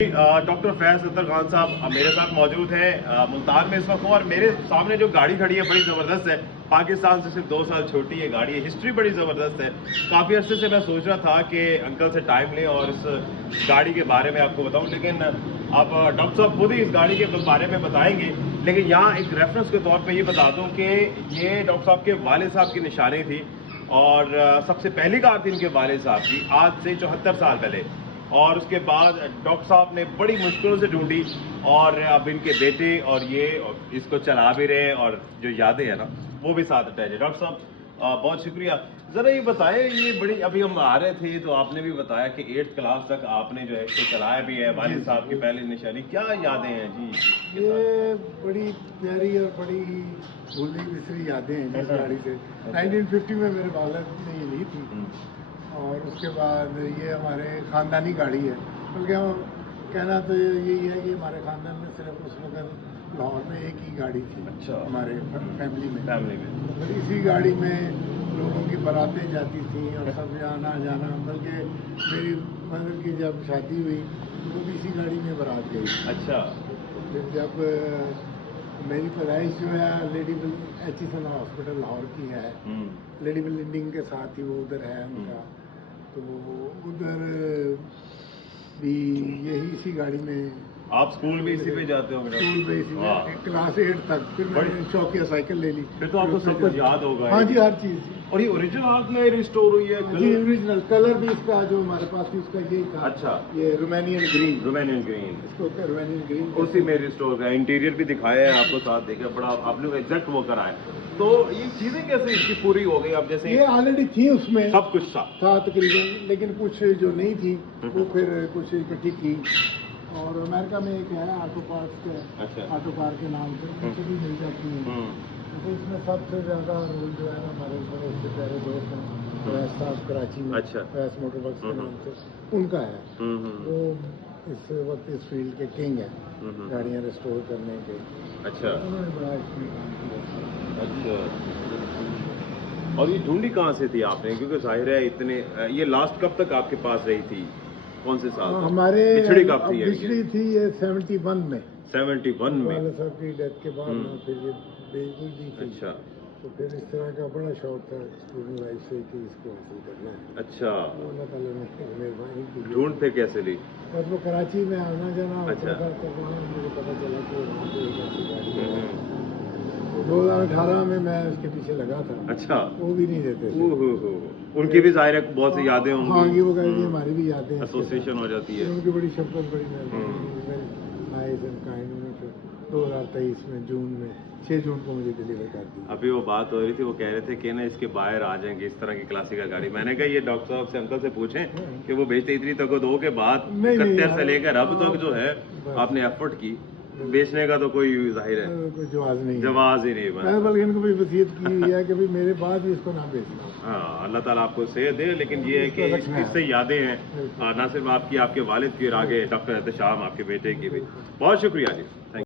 Doctor Faiz Akhtar Khan साहब मेरे साथ मौजूद हैं मुल्तान में इस वक्त, और मेरे सामने जो गाड़ी खड़ी है बड़ी ज़बरदस्त है। पाकिस्तान से सिर्फ 2 साल छोटी है गाड़ी है, हिस्ट्री बड़ी ज़बरदस्त है। काफ़ी अर्से से मैं सोच रहा था कि अंकल से टाइम लें और इस गाड़ी के बारे में आपको बताऊं, लेकिन अब डॉक्टर साहब खुद ही इस गाड़ी के बारे में बताएंगे। लेकिन यहाँ एक रेफरेंस के तौर पर ये बता दूँ कि ये डॉक्टर साहब के वालिद साहब की निशानी थी, और सबसे पहली कार थी इनके वालिद साहब की आज से 74 साल पहले। और उसके बाद डॉक्टर साहब ने बड़ी मुश्किलों से ढूंढी, और अब इनके बेटे और ये इसको चला भी रहे हैं, और जो यादें हैं ना वो भी साथ अटैच है। डॉक्टर साहब बहुत शुक्रिया। ज़रा ये बताएं, ये बड़ी अभी हम आ रहे थे तो आपने भी बताया कि 8th क्लास तक आपने जो है इसको चलाया भी है, वालिद साहब की पहली निशानी। क्या यादें हैं जी? ये बड़ी प्यारी और बड़ी भूली बिसरी यादें हैं इस गाड़ी से। 1950 में मेरे वालिद ने ये ली थी, और उसके बाद ये हमारे ख़ानदानी गाड़ी है। क्योंकि हम कहना तो यही है कि हमारे ख़ानदान में सिर्फ उस वक्त लाहौर में एक ही गाड़ी थी। अच्छा। हमारे फैमिली में तो इसी गाड़ी में लोगों की बारातें जाती थी और सब आना जाना। बल्कि मेरी मदर की जब शादी हुई तो भी इसी गाड़ी में बारात गई। अच्छा। फिर जब मेरी पैदाइश जो है lady will HSN hospital Lahore की है, लेडी विल लिंडिंग के साथ ही वो उधर है उनका, तो उधर भी यही इसी गाड़ी में। आप स्कूल भी इसी पे जाते हो? स्कूल में इसी में क्लास 8 तक। फिर मैंने शौकिया साइकिल ले ली। फिर तो आपको सब कुछ याद होगा। हाँ जी, हर चीज़। और ये ओरिजिनल हाथ में रिस्टोर हुई है? जी ओरिजिनल कलर भी इसका जो हमारे पास थी उसका यही था। अच्छा। ये रोमानियन ग्रीन। रोमानियन ग्रीन, इसको रोमानियन ग्रीन उसी में रिस्टोर का इंटीरियर भी दिखाया है आपको, साथ देखा बड़ा आपने एग्जैक्ट वो कराया। तो ये चीजें कैसे इसकी पूरी हो गई? अब जैसे ये ऑलरेडी थी उसमें, सब कुछ था तकरीबन, लेकिन कुछ जो नहीं थी वो फिर कुछ इकट्ठी की। और अमेरिका में एक है ऑटो पार्क के, अच्छा। ऑटो पार्क के नाम से उनको भी मिल जाती है। तो इसमें सबसे ज़्यादा रोल जो है ना हमारे बड़े उससे प्यारे दोस्त हैं फैज साहब कराची में। अच्छा। फैज मोटर वर्क्स के नाम से उनका है। वो इस वक्त इस फील्ड के किंग है, गाड़ियाँ रिस्टोर करने के। अच्छा। उन्होंने बड़ा इसमें काम किया। अच्छा। और ये ढूंढी कहाँ से थी आपने? क्योंकि जाहिर है इतने, ये लास्ट कब तक आपके पास रही थी? कौन से साल? हमारे बिछड़ी कब थी? बिछड़ी थी ये 71 में। 71 में वाले साहब की डेथ के बाद फिर ये बेच दी थी। अच्छा। तो फिर इस तरह का बड़ा शौक था स्टूडेंट लाइफ से कि इसको हासिल करना है। अच्छा। अल्लाह ताला ने मेहरबानी की। ढूंढ फिर कैसे ली? और वो कराची में आना जाना होता अच्छा। था, तो वहाँ मुझे पता चला कि वहाँ पे एक ऐसी गाड़ी है। 2018 में मैं उसके पीछे लगा था। अच्छा। वो भी नहीं देते थे। उनकी भी जाहिर है बहुत सी यादें होंगी। हाँ, ये वो गाड़ी हमारी भी यादें हैं, एसोसिएशन हो जाती है। उनकी बड़ी शफकत, बड़ी मेहरबानी आए उन्होंने फिर 2023 में जून में 6 जून को मुझे डिलीवर कर दी। अभी वो बात हो रही थी, वो कह रहे थे कि ना इसके बाहर आ जाएंगे इस तरह की क्लासिकल गाड़ी। मैंने कहा ये डॉक्टर साहब से अंकल से पूछें कि वो बेचते इतनी तक दो के बाद 71 से लेकर अब तक जो है आपने एफर्ट की, बेचने का तो कोई जाहिर है कोई जवाब नहीं, जवाब ही नहीं बना। बल्कि इनको भी वसीयत की हुई है कि भाई मेरे बाद भी इसको ना बेचना। हाँ, अल्लाह ताला आपको सेहत दे। लेकिन ये है कि इससे यादें हैं ना सिर्फ आपकी, आपके वालिद की, और आगे डॉक्टर एहतशाम आपके बेटे की भी। बहुत शुक्रिया जी।